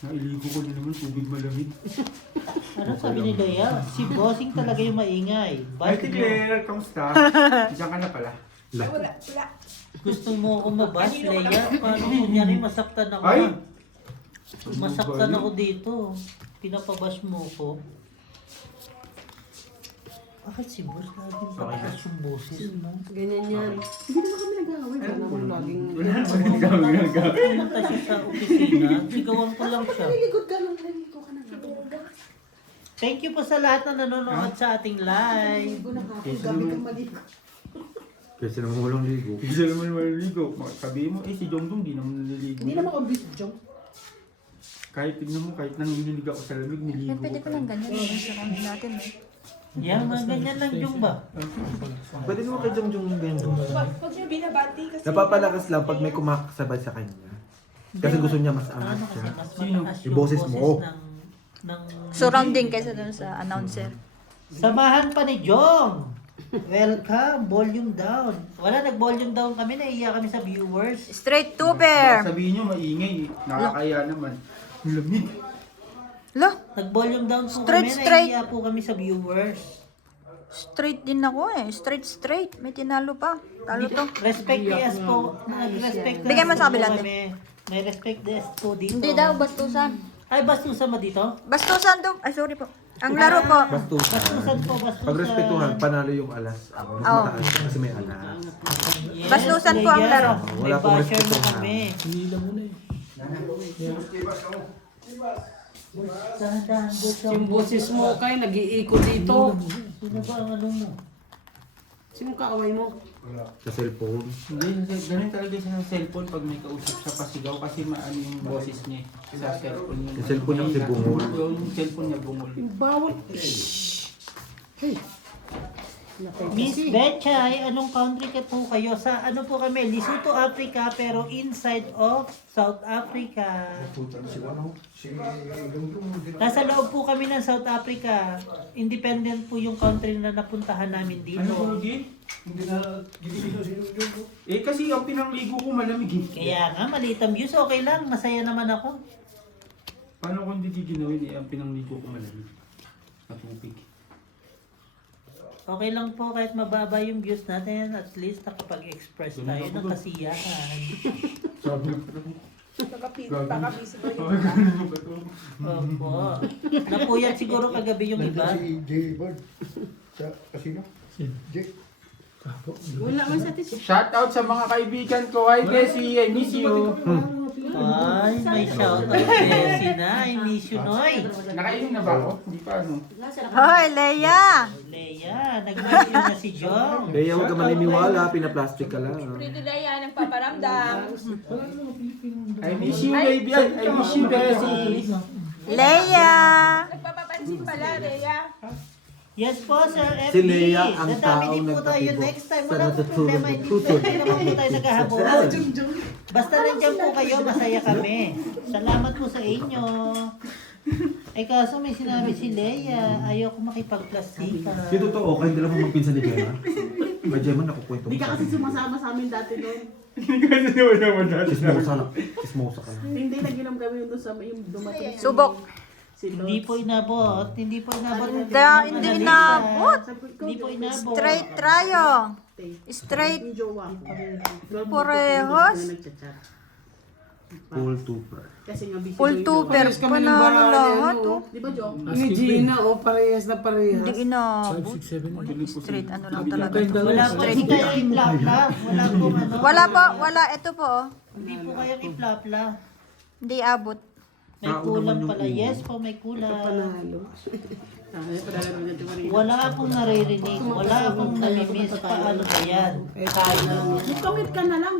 Nailigo ko din naman tubig malamig. Ano sabi ni Leia? Si Bossing talaga yung maingay. Hi, Bakit Claire. Kamusta? Diyan ka na pala. gusto mo ako mabash, Leia? Paano kunyari masaktan ako? Ay! Masaktan ako dito. Pinapabash mo ko. Bakit si Boss laging pabash yung boses mo? Ganyan yan. Hindi naman kami nag-aaway. Wala naman laging... Pumunta siya sa opisina. Sigawan ko lang siya. Lilikod ka lang. Lilikod ka na. Thank you po sa lahat na nanonood sa ating live. Gabi kang maligo. Kasi naman walang ligo. Hindi naman maliligo. Sabihin mo, si Jongjong di naman naliligo. Hindi naman ako video. Kahit tignan mo, kahit nanginginig ako sa lamig, niligo Yan, pwede ko pa lang ganyan. Yung surrounding natin. Yan, mga ganyan lang yung ba? Pwede naman kay Jongjong yung ganyan. Huwag niyo binabati kasi... Napapalakas lang pag may kumakasabay sa kanya. Kasi gusto niya mas angat Ano siya. kasi mas Sino? mataas Yung boses mo. ng Surrounding kaysa dun sa announcer. Samahan pa ni Jong. Welcome, volume down. Wala, nag-volume down kami, naiiyak kami sa viewers. Straight tuber! Sabihin nyo, maingay. Nakakaya naman. Ang lamig. Lo, Nag-volume down po Straight, kami, straight. naiiyak po kami sa viewers. straight din ako Straight. May tinalo pa. Talo to. Respect yes po. Nag-respect na Bigyan mo sa po kabila, kami. May respect yes po dito. Hindi daw, bastusan. Ay, bastusan mo dito? Bastusan to. Ay, sorry po. Ang laro po. Bastusan. Bastusan po, bastusan. Pag respetuhan, panalo yung alas. Mas Oo. mataas kasi may alas. Yes, Bastusan po ang Leia. laro. May Wala pong basher na respetuhan. kami. Dahan-dahan, Bossing. Yung boses mo kay nag-iikot dito. Sino ba ang ano mo? Sino kaaway mo? Sa cellphone. Hindi, ganun talaga siya sa cellphone pag may kausap siya pasigaw kasi maano yung boses niya sa cellphone niya. Yung cellphone niya kasi bungol. Yung cellphone niya bungol. Yung bawal. Hey. Miss Betchay, anong country ka po kayo? Sa ano po kami? Lesotho, Africa, pero inside of South Africa. Nasa loob po kami ng South Africa. Independent po yung country na napuntahan namin dito. Ano Rudy? Eh kasi ang pinangligo ko malamig eh. Kaya nga, maliit ang views. Okay lang, masaya naman ako. Paano kung hindi giginawin eh, ang pinangligo ko malamig? At tubig. Okay lang po kahit mababa yung views natin, at least nakapag-express tayo ng kasiyahan. Nakabisi ba yun? Opo. Napuyat siguro kagabi yung iba. Si J. Bird sa casino. J. Wala man sa tis. Shout out sa mga kaibigan ko. Hi Bessie, I miss you. Ay, may shoutout Bessie na. I miss you, Noy. Nakainom na ba ako? Hindi pa ano. Hoy, Leia! Leia, nag-miss you na si Jong. Kaya huwag ka maniniwala, pinaplastic ka lang. Pretty Leia, nagpaparamdam. I miss you baby. I miss you Bessie. Leia! Nagpapapansin pala, Leia. Yes po, Sir FB. Si Leia ang Dadami din po taong tayo nagpatibo next time. sa Wala po natutulog problema. ng Hindi tutol. naman po tayo naghahabulan. Basta nandiyan po kayo, masaya kami. Salamat po sa inyo. Eh kaso may sinabi si Leia, ayaw ko makipagplastika. Yung totoo, kayong dalawa magpinsan ni Gemma. Kay Gemma nakukwento Hindi mo ka sa kasi akin. sumasama sa amin dati doon. Kasi naman dati. Chismosa na. Chismosa ka na. Hindi, naginom kami doon sa yung dumating. Subok. Hindi po inabot. Hindi po inabot. Hindi inabot. Hindi po inabot. Straight tayo. Straight. Yung jowa. Parehos. Full tupper. Kasi nga busy Full daw yung tuber. jowa. Panalo lahat. Oh. Di ba, Jo? Ni Gina, o parehas na parehas. Hindi inabot. Straight. Ano lang talaga ito. Wala po kayo iplapla. Wala po ano. Wala po. Wala. Ito po. Oh. Hindi po kayo iplapla. Hindi abot. May kulang pala. Yes po, may kulang. Panalo. Ay, padala rin natin kanina. Wala akong naririnig. Wala akong namimiss. Paano ba yan? Nagpangit ka na lang.